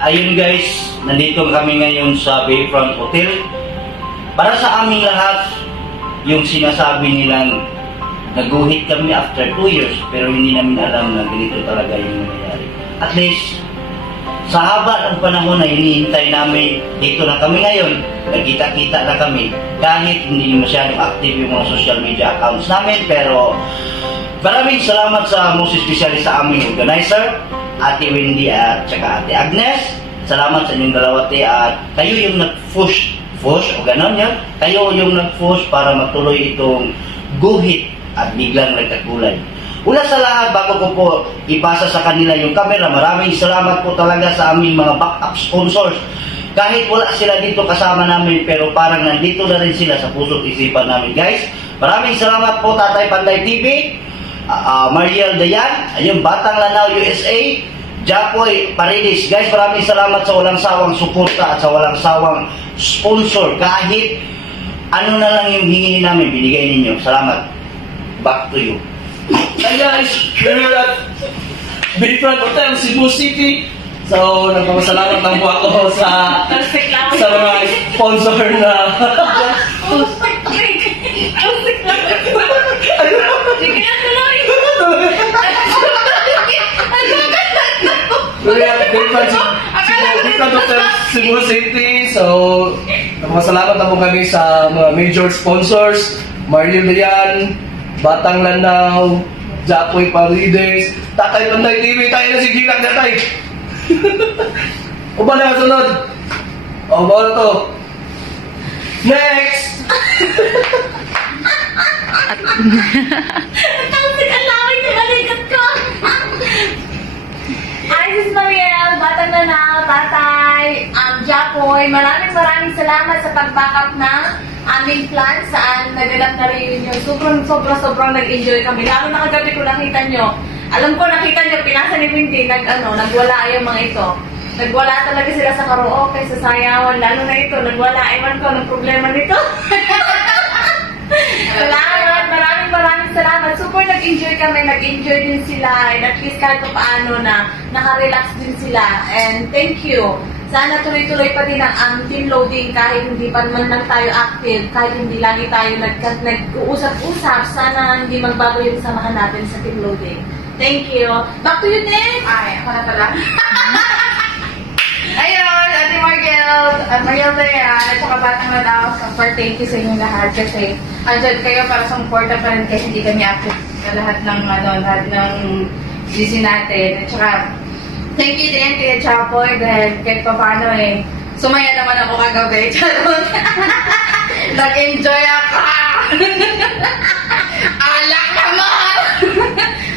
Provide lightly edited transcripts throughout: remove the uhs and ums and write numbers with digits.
ayun guys, nandito kami ngayon sa Bayfront Hotel. Para sa aming lahat, yung sinasabi nilang naguhit kami after 2 years, pero hindi namin alam na ganito talaga yung nangyayari. At least, sa haba ng panahon na hinihintay namin, dito na kami ngayon, nagkita-kita na kami, kahit hindi masyadong active yung mga social media accounts namin, pero maraming salamat sa most especially sa aming organizer, Ate Wendy at saka Ate Agnes. Salamat sa inyong dalawa, Ate, at kayo yung nag-push o gano'n yun, kayo yung nag-push para matuloy itong guhit at biglang nagkakulay. Una sa lahat, bago ko po ipasa sa kanila yung camera, maraming salamat po talaga sa aming mga backup sponsors. Kahit wala sila dito kasama namin, pero parang nandito na rin sila sa puso't isipan namin, guys. Maraming salamat po, Tatay Panday TV, Mariel Dayan, ayun, Batang Lanao USA, Japoy Paredes. Guys, maraming salamat sa walang sawang suporta at sa walang sawang sponsor. Kahit ano na lang yung hingin namin, binigay ninyo. Salamat. Back to you. Hi guys, we're at Bayfront Hotel, Cebu City. So, nagpapasalamat lang po ako sa mga sponsor na we're at Bayfront Hotel, Cebu City. So, nagpapasalamat lang po kami sa mga major sponsors, Mario Dayan, Batang Lanao, Japoy Paredes, Tatay Panday TV, tayo na si Gilang na tayo. O ba na sunod? O ba na to? Next! Hi, this is Mariel, Batang Lanao, Tatay, Japoy. Maraming salamat sa pag-backup ng aming plan saan naganap na reunion. Sobrang nag-enjoy kami. Lalo na kagabi ko nakita nyo. Alam ko nakita nyo, pinasa ni Wendy, nagwala yung mga ito. Nagwala talaga sila sa karaoke, sa sayawan. Lalo na ito, nagwala. Ewan ko, anong problema nito? Maraming salamat. Super nag-enjoy kami. Nag-enjoy din sila. And at least kahit paano na nakarelax din sila. And thank you. Sana tuloy-tuloy pa din ang team loading kahit hindi pa man lang tayo active, kahit hindi lagi tayo nag-uusap-usap, sana hindi magbago yung samahan natin sa team loading. Thank you. Back to you, Nick! Ay, ako na pala. Ayun, Ate Mariel Dayan, at saka Batang Lanao, super thank you sa inyong lahat kasi andyan kayo para sumuporta pa rin kasi hindi kami active sa lahat ng GC natin. At saka, thank you din kay Chapoy dahil kahit pa paano sumaya naman ako kagabi. Nag-enjoy ako. Alak naman!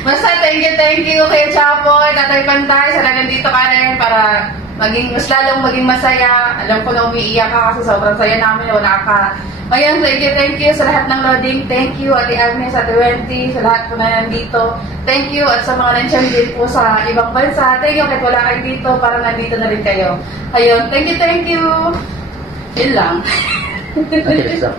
Basta thank you kay Chapoy, Tatay Panday. Sana nandito ka na rin para mas lalong maging masaya. Alam ko na umiiyak ka kasi sobrang saya namin. Wala ka. Ayun, thank you sa lahat ng loading. Thank you, Ate Agnes, Ate Wendy, sa lahat po na nandito. Thank you at sa mga nandiyan din po sa ibang bansa. Thank you kahit wala kayo dito, parang nandito na rin kayo. Ayun, thank you. Yun lang. Okay, so.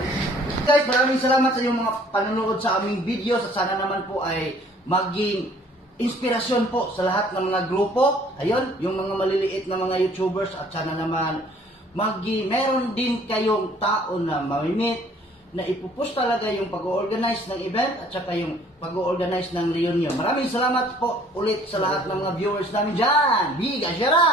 Guys, maraming salamat sa iyong mga panonood sa aming videos at sana naman po ay maging inspirasyon po sa lahat ng mga grupo. Ayun, yung mga maliliit na mga YouTubers at sana naman meron din kayong tao na mamimit na ipupush talaga yung pag-organize ng event at saka yung pag-organize ng reunion. Maraming salamat po ulit sa lahat ng mga viewers namin dyan. Biga, Shara!